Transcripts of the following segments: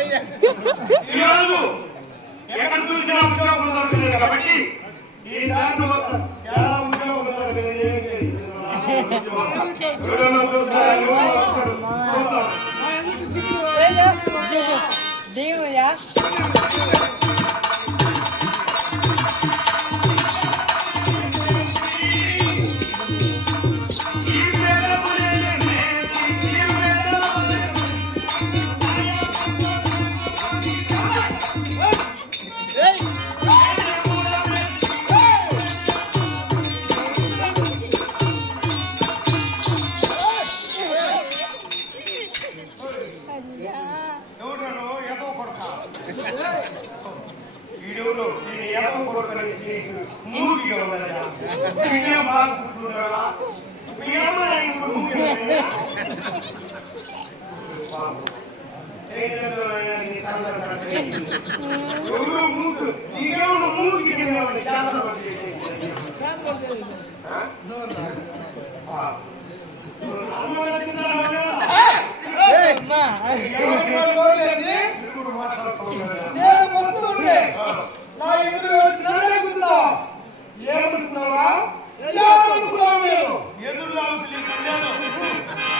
ఈరోజు ఎక్కడ చూసినా ఉద్యోగం దొరకలేదు కాబట్టి ఈ దాంట్లో ఎలా ఉద్యోగం దొరకలేదు దేవుయా ఎదురులో అవసరం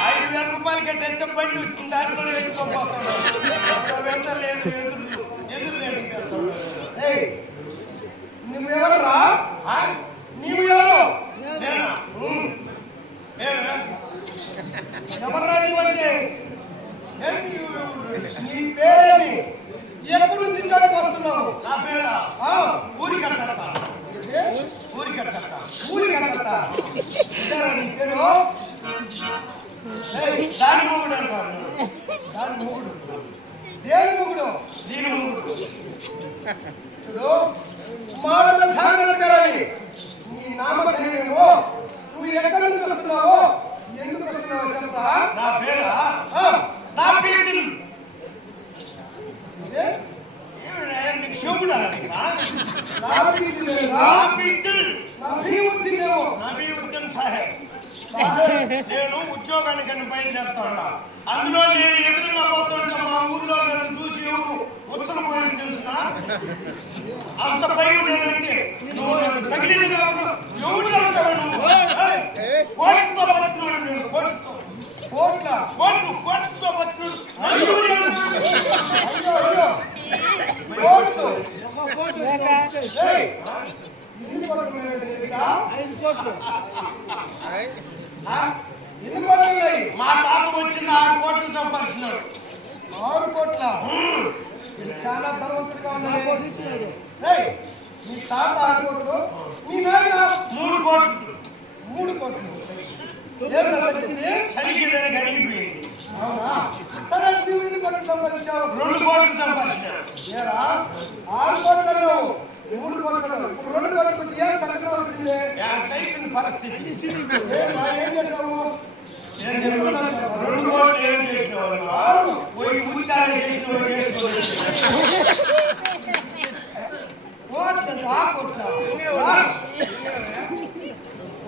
5,000 రూపాయలు కట్టేస్తే బండి వస్తుంది దాంట్లోనే ఎత్తుకోపోతాను నువ్వెవరా నీవు ఎవరు ఎవర్రా నీవంటే నీ పేరేమి ఎక్కడి నుంచి చోటుకు వస్తున్నావు నా పేరా ఊరి కట్టట ఊరి కట్టట ఊరి కట్టట నీ పేరు దాని మొగుడు అంటారు దాని మొగుడు దేని మొగుడు దీని మొగుడు చూడు మాటలు జాగ్రత్తగా రాని నీ నామధేయమేమో నువ్వు ఎక్కడి నుంచి వస్తున్నావో ఎందుకు వస్తున్నావో చెప్తా నా పేరా నా పేరు నీకు శివుడా నా ఉద్యమ సాహెబ్ నేను ఉద్యోగానికి బయలుదేరుతా అందులో నేను ఎదురుగా పోతుంటే మా ఊర్లో నన్ను చూసి ఎవరు ఉత్తరం పోయి తెలిసిన అంత భయం నేనంటే నువ్వు తగిలింది కోట్లతో బతున్నాడు నేను కోట్లతో మా తాత వచ్చింది 6 కోట్లు సంపాదించినాడు 6 కోట్ల చాలా ధనవంతుడిగా ఉన్నాడు మీ తాత 6 కోట్లు మీ నాయన 3 కోట్లు ఏమిటి సరిగ్గా కలిగిపోయింది అవునా సరే నువ్వు 2 కోట్లు సంపాదించావు 2 కోట్లు సంపాదించావు 6 కోట్లు 3 కోట్లు 2 కోట్లకు వచ్చి ఏం తక్కువ వచ్చింది పరిస్థితి ఏం చేసావు 2 కోట్లు ఏం చేసినావు ఉచితాలు చేసిన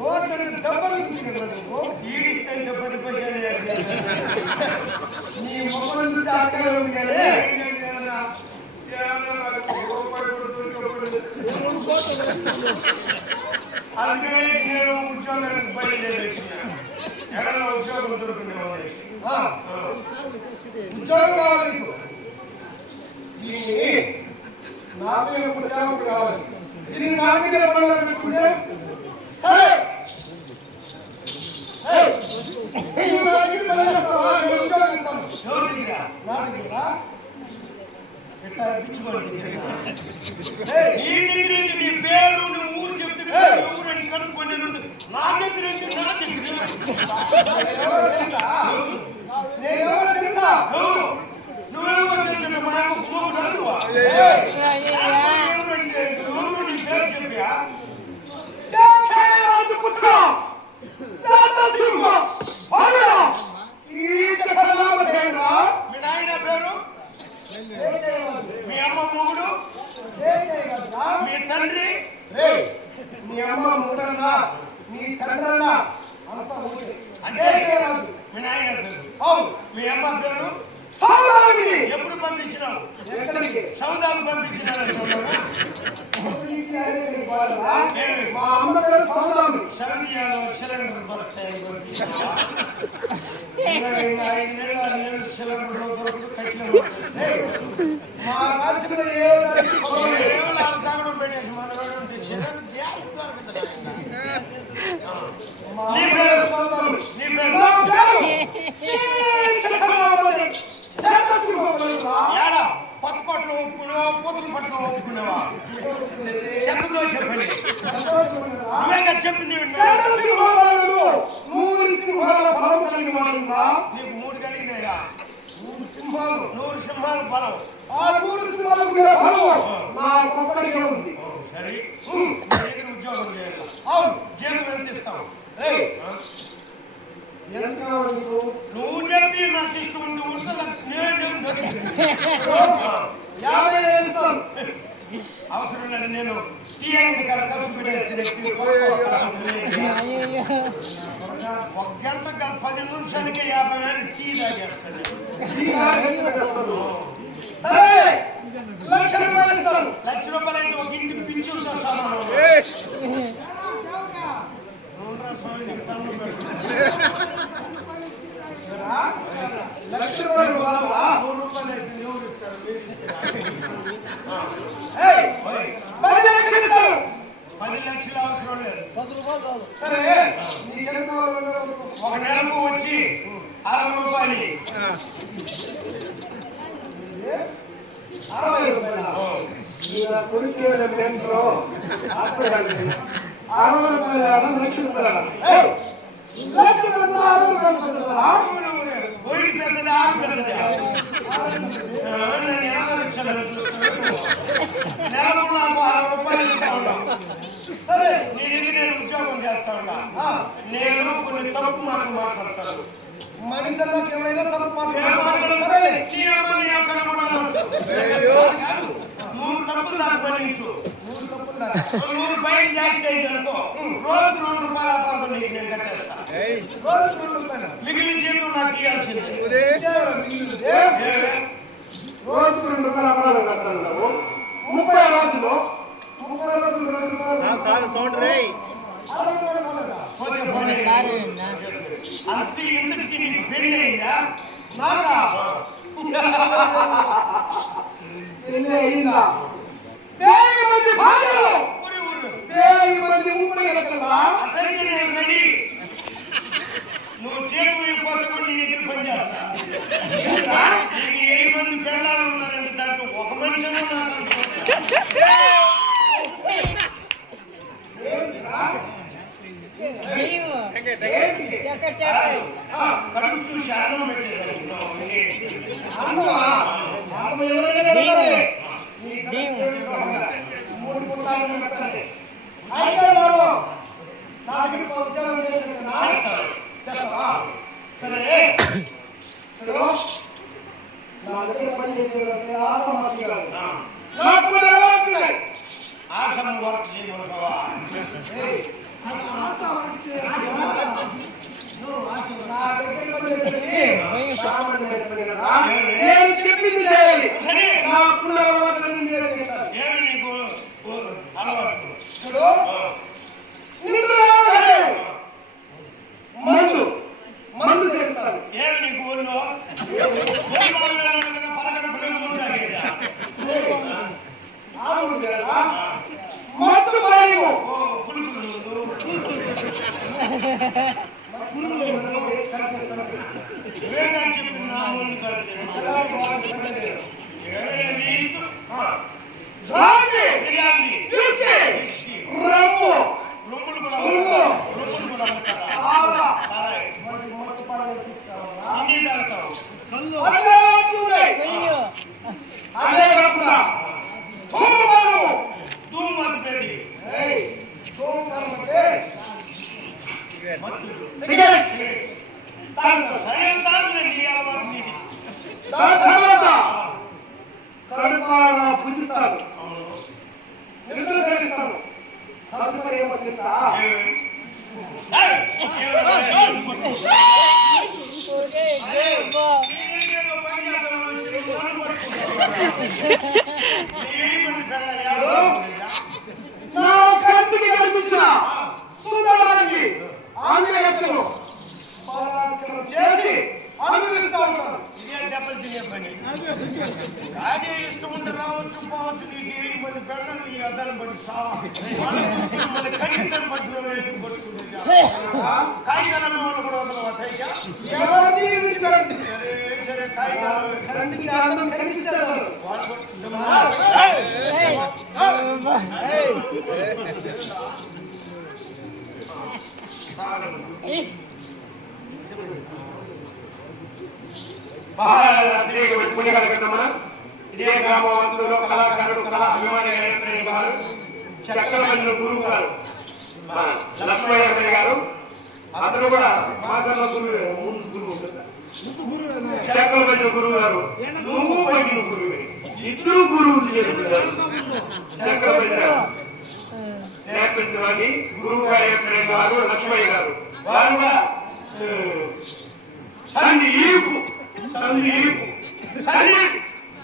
కోట్లను డబ్బులు ఈడిస్తే 10 పైసలు నీ మొక్కలు చూస్తే అక్కడ ఉంది కానీ అందుకే నేను ఉద్యోగానికి బయలుదేరేసిన ఎక్కడైనా ఉద్యోగం దొరుకుతుంది ఉద్యోగం కావాలి దీన్ని నాకు ఒక సేవకు కావాలి దీన్ని నా దగ్గర పెట్టుకుంటే సరే నా దగ్గర నా దగ్గర నీ పేరు నువ్వు ఊరు చెప్తే ఊరని కనుక్కొని నా దగ్గర నా దగ్గర తెలుసా నువ్వెవరో తెలుసు మా ఎవరు నీ పేరు చెప్పా మీ నాయన పేరు మీ అమ్మ మొగుడు మీ తండ్రి మీ అమ్మ మొగుడన్నా మీ తండ్రన్నా అంటే మీ నాయన పేరు మీ అమ్మ పేరు సౌదామిని ఎప్పుడు పంపించినావు? ఎక్కడికి? సౌదాకు పంపించినాను. మా అమ్మ పేరు సౌదామిని. సౌదియాలో సిలిండర్ దొరుకుతాయని పంపించినావా? 5 నెలలు సిలిండర్ దొరకదు, కట్టిన మా రాజ్యంలో ఏ సాగడం పెట్టేసి మన సిలిండర్ గ్యాస్ దొరుకుతుంది. నీ పేరు సౌదామిని. నీ పేరు ఏడా పత్తుకోట్లు ఒప్పుకున్నావా, పూతల పట్లు ఒప్పుకున్నావా? చెత్తతో చెప్పండి. నువ్వేగా చెప్పింది. నీకు 3 కలిగినాయా? 100 సింహాలు బలం. సరే, నీ దగ్గర ఉద్యోగం చేయాలి. అవును, జీతం ఎంత ఇస్తావు? నువ్వు చెప్పి నాకు ఇష్టం ఉంటే నేను అవసరం లేదు. నేను తీయండి కదా ఖర్చు పెట్టేసి 1 గంట 10 నిమిషాలకే 50,000 టీ తాగేస్తాను. ₹1,00,000 అంటే ఒక ఇంటికి పింఛన్తో సమానం. ₹10,00,000 అవసరం లేదు. ఒక నెలకు వచ్చి ₹60. ఒయిట్ పెద్దదా, ఆకు పెద్దదా? నన్ను ఏమరిచ్చాను చూస్తున్నాను. నెలకు నాకు ₹60 ఇస్తా ఉన్నావు. సరే, నీ దగ్గర నేను ఉద్యోగం చేస్తా ఉన్నా. నేను కొన్ని తప్పు మాటలు మాట్లాడతాను. మనిషి అన్నాక ఎవరైనా తప్పు నువ్వు తప్పులు దాన్ని పండించు. 100 పైన జాస్తి అయింది అనుకో, రోజుకు ₹2 అపరాధం నీకు నేను కట్టేస్తా. మిగిలిన జీతం నాకు ఇవ్వాల్సిందే. రోజుకు ₹2 అపరాధం కట్టాలి. 30 రోజుల్లో అంతే. ఇంతటికి నీకు పెళ్లి అయిందా? నాకా పెళ్లి అయిందా? అట్లయితే నేను రెడీ. నువ్వు చేతి అయిపోతే కూడా నీ దగ్గర పని చేస్తా. నీకు 7 మంది పెళ్ళాలు ఉన్నారంటే దాంట్లో ఒక మనిషి కడుపు చూసి అన్నం పెట్టేదాన్ని. ఆశం వర్క్ చేయమంటావా? ఏమి నీకు అలవాటు? ఏమి నీకు ఊళ్ళో పరగడపలే చెప్పింది నా మూడు కాదు. బిర్యానీ రొమ్ములు కూడా ఇన్ని తాగుతావు. ధూమ్ మత్తు పేరు సరైన తాగుదండి అలవాటు నీది. పుంచుతాను ఏమో నా కంటికి కనిపించిన సుందరానికి ఆంజనేయులను బలాత్కారం చేసి అనుభవిస్తూ ఉంటాను. ఇదే దెబ్బలు తినే పని. అదే ఇష్టం ఉంటే రావచ్చు పోవచ్చు. నీకు 7 మంది పెళ్ళని నీ అద్దాలను బట్టి సావాలి. మళ్ళీ ఖచ్చితంగా పట్టుకుని పట్టుకుంటుంది. కాగితాలను వాళ్ళు కూడా వదలవట్టయ్యా. ఎవరిని విడిచిపెట్టండి. సరే కాగితాలు కంటికి అందం కనిపిస్తే చాలు. ఇదే గ్రామవాసులలో కళాకారుడు కళా అభిమాని గారు చక్రవర్తి గురువు గారు లక్ష్మయ్య గారు. అతను కూడా మాటల గురువు చక్రవర్తి గురువు గారు. నువ్వు పోయిన గురువు ఇద్దరు గురువు చక్రవర్తి గారు నేర్పిస్తున్నది గురువు గారు లక్ష్మయ్య గారు. వారు కూడా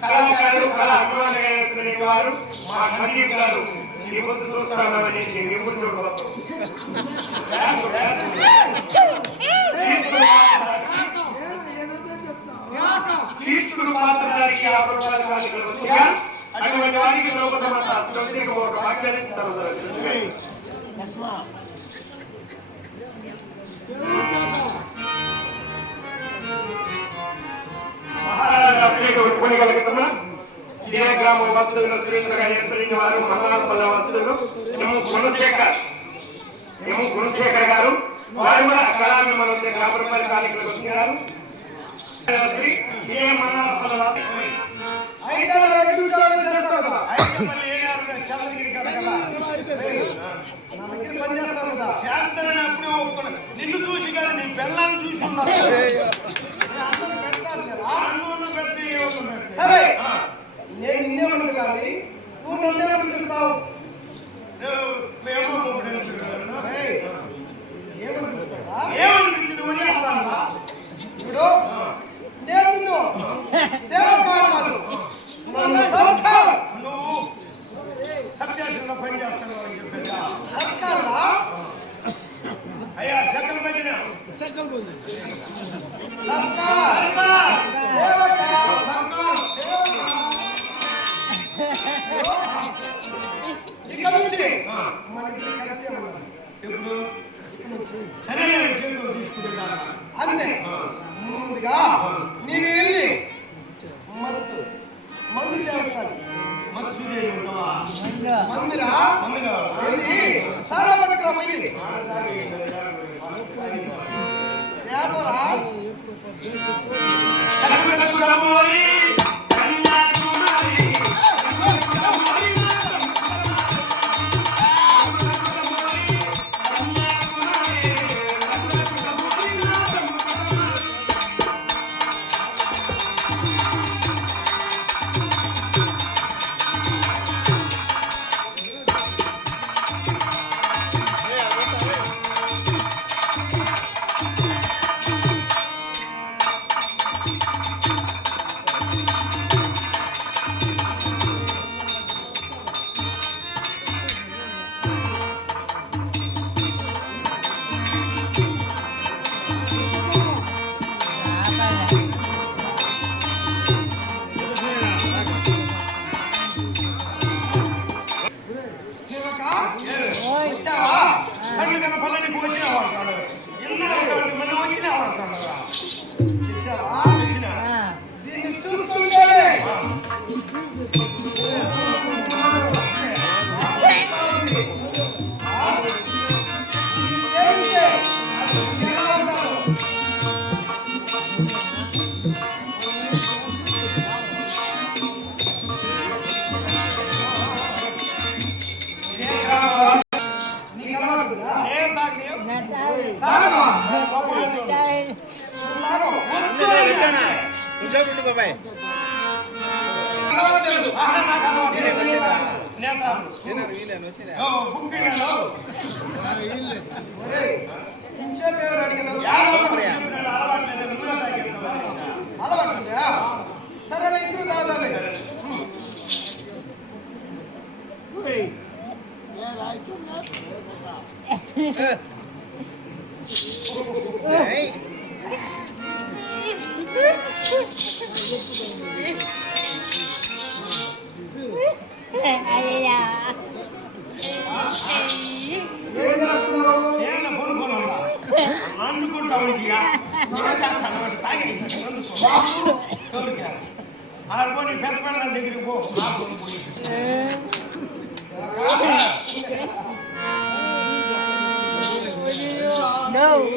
కళాకారులు కళా అభిమాని వారు మా సందీప్ గారు. ఈ పొద్దు చూస్తామని తీసుకుని పాత్రధారికి అటువంటి వారికి ఒక వాక్యాలిస్తారు. ఇదే గ్రామ వసతులను సురేంద్రగా ఏర్పడిన వారు మహాత్మల వసతులు గుణశేఖర్ గారు. వారు కూడా కళాభిమానం గ్రామ కార్యక్రమం వచ్చినారు. ఇదే మహాత్మల నిన్ను చూసి కానీ నీ పిల్లల్ని చూసి ఉన్నారు. సరే నేను నిన్నేమని పిల్లాలి, నువ్వు నన్నేమని పిలుస్తావు? ఏమని పిలుస్తావా? చూడు, నేను నిన్ను సేవకు అన్నాను. నువ్వు సత్యాశంలో పని చేస్తున్నావు అని చెప్పేదా? సర్కారా? అయ్యా చక్కలు పెట్టిన ఇక్కడ నుంచి మన ఇద్దరు కలిసే ఉన్నాం. సరే తీసుకుంటా. అంతే. ముందుగా నీకు వెళ్ళి మందు సేవించాలి. మందిరా వెళ్ళి సారా పట్టుకురా. మళ్ళీ తేపరా దీన్ని చూస్తుంటే ఎలా ఉంటారు? నీకు అలవాటుందా? కూర్చోబెట్టు బాబాయ్. అలవాటుందా? సరే ఇద్దరు తాగుదాం. అయ్యా ఏం చేస్తున్నావు? ఏమన్నా కొనుక్కోనమ్మా అందుకుంటా ఉంటియా తాగి ఎవరికి ఆడుకొని పెద్ద పిల్లల దగ్గరికి పో No.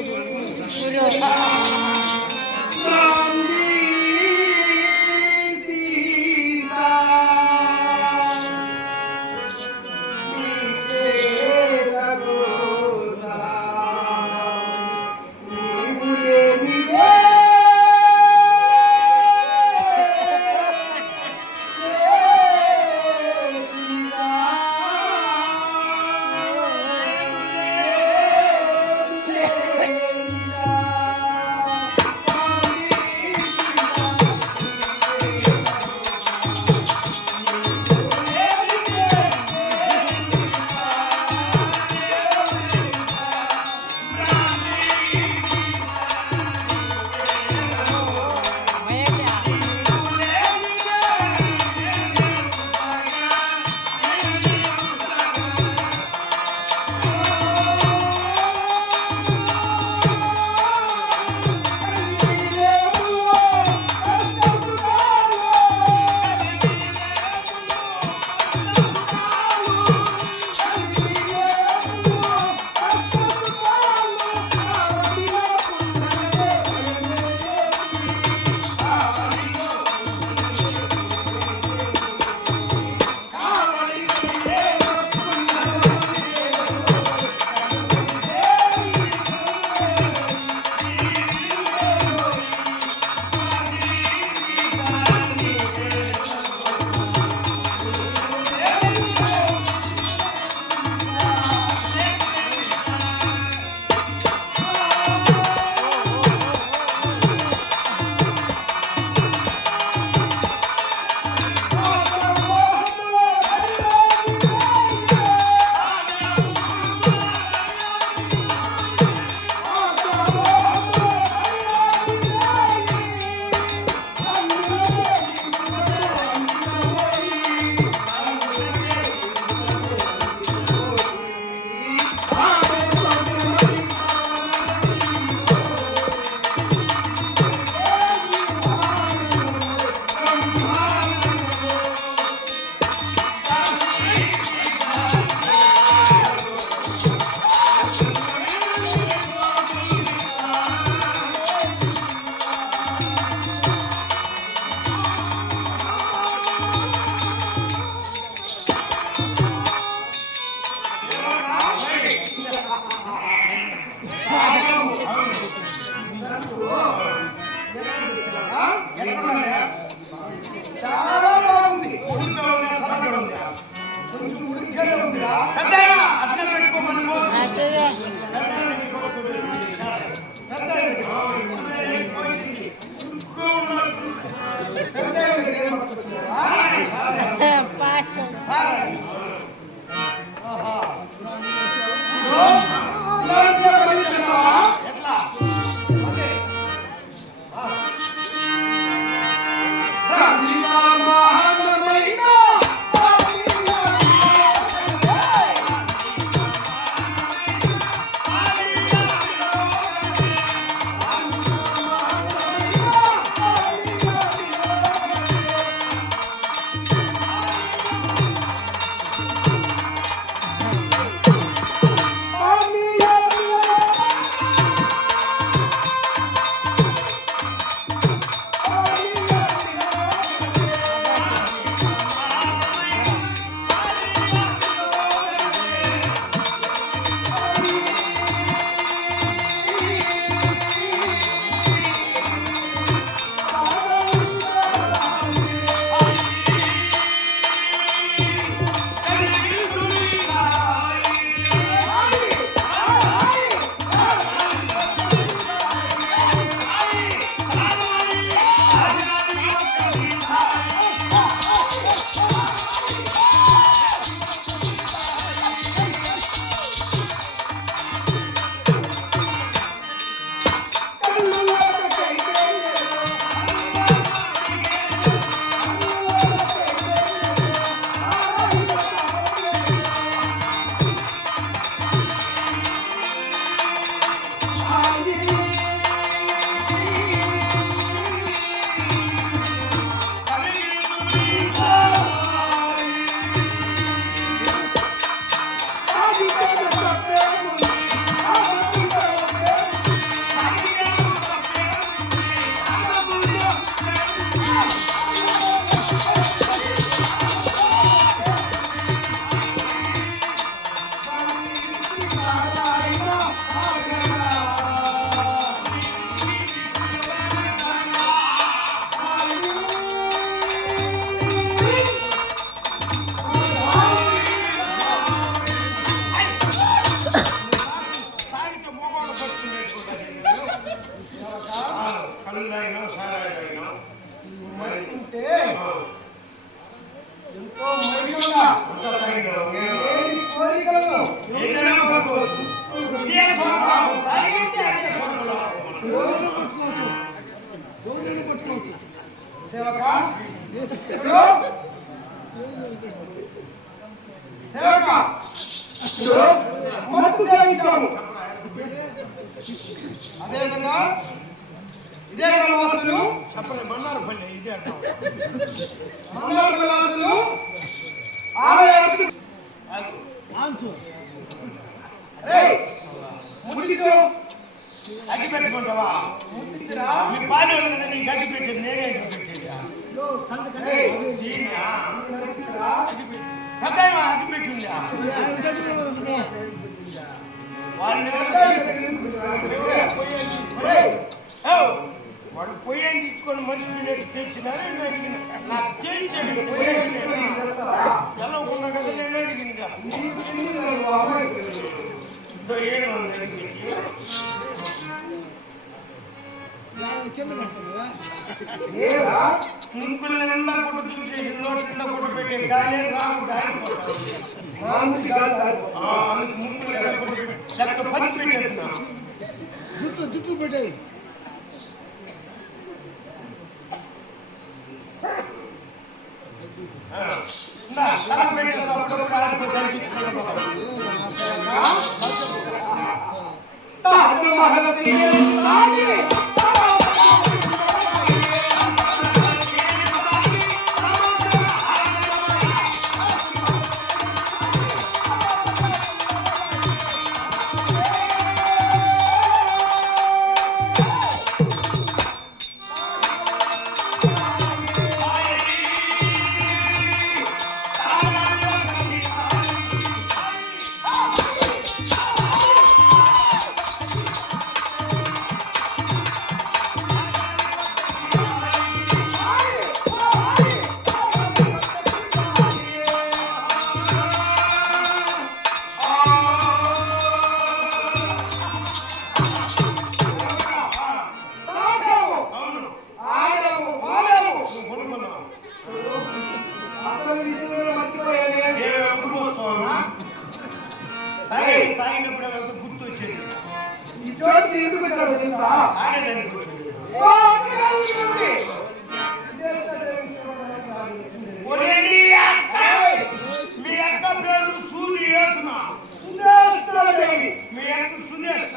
చాలా బాగుంది. ఉడుగ్గా ఉందా సరగా ఉందా కొంచెం ఉడికనే ఉందిరా. పెద్దయ్య అర్థం పెట్టుకోమని పో. అదే పెద్దయ్య పెద్ద ఆయన దగ్గర. పోయింది. ఉడుగ్గా ఉన్నట్టు. పెద్ద ఆయన దగ్గర ఏం పట్టుకొచ్చినారా? పాశం సరే. ఆహా. ఓ, ఇలాంటి పని చేస్తున్నావా? ఎట్లా అదే. రామమైన ఓ మైలుగా అంత తగిన ఏది కోరికలను ఏదైనా కొట్టుకోవచ్చు. ఇదే స్వర్గలాభం. తాగితే అదే స్వర్గలాభం. గోవులను పట్టుకోవచ్చు. గోవులను పట్టుకోవచ్చు. సేవక చూడు. సేవక చూడు. మత్తు సేవించాము. అదేవిధంగా ఇదే గ్రామవాసులు చెప్పలే మన్నారపల్లి ఇదే అర్థం. మంగళ గ్రామవాసులు ఆలయానికి ముట్టించు. అగ్గి పెట్టుకుంటావా? ముట్టించురా. మీ పాలు కదా నీకు అగ్గి పెట్టేది నేనే అగ్గి పెట్టేది. దీన్నా? పెద్ద అగ్గి పెట్టిందా? వాళ్ళు వాడు పొయ్యని తెచ్చుకొని మనిషి పిల్లలు తెచ్చినారు. నేను అడిగిన నాకు తెచ్చాడు తెలవకుండా కదా నేను అడిగిందా. ఏడు ఉంది అడిగి ముక్కులు నిండా కొట్టు చూసేసి నోటి నిండా కొట్టు పెట్టే గాలి రాకు గాలిపోతాడు. ముక్కులు నిండా కొట్టు లెక్క పచ్చి పెట్టేస్తున్నా. జుట్లు పెట్టాయి. సరం పెట్టేస్తా అప్పుడప్పుడు ఆడిపోతే అనిపించుకోవడం తాగినప్పుడు అవంతా గుర్తు వచ్చేది. ఈ చోటు ఎందుకు వచ్చారు తెలుసా? తాగేదానికి వచ్చేది. మీ అక్క పేరు సూది ఏతున్నా. మీ అక్క సుదేష్ణ.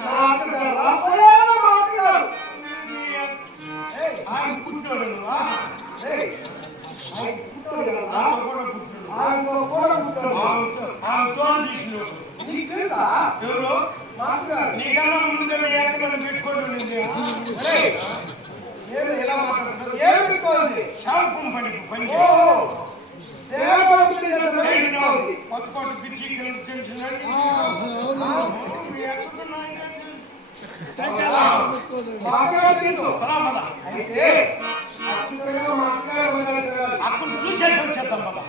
ఆయన పుట్టాడు నువ్వా? ఆమె కూడా పుట్టాడు. ఆమె తోలు తీసినాడు. ఎవరు? నీకన్నా ముందుగా మీ అక్కలను పెట్టుకోండి. ఎలా మాట్లాడుతున్నావు? ఏమి పెట్టుకోవాలి? షావుకుని పని కొత్త కొత్త పిచ్చి తెలిసినండి. అక్కను చూసేసి వచ్చేద్దాం కదా.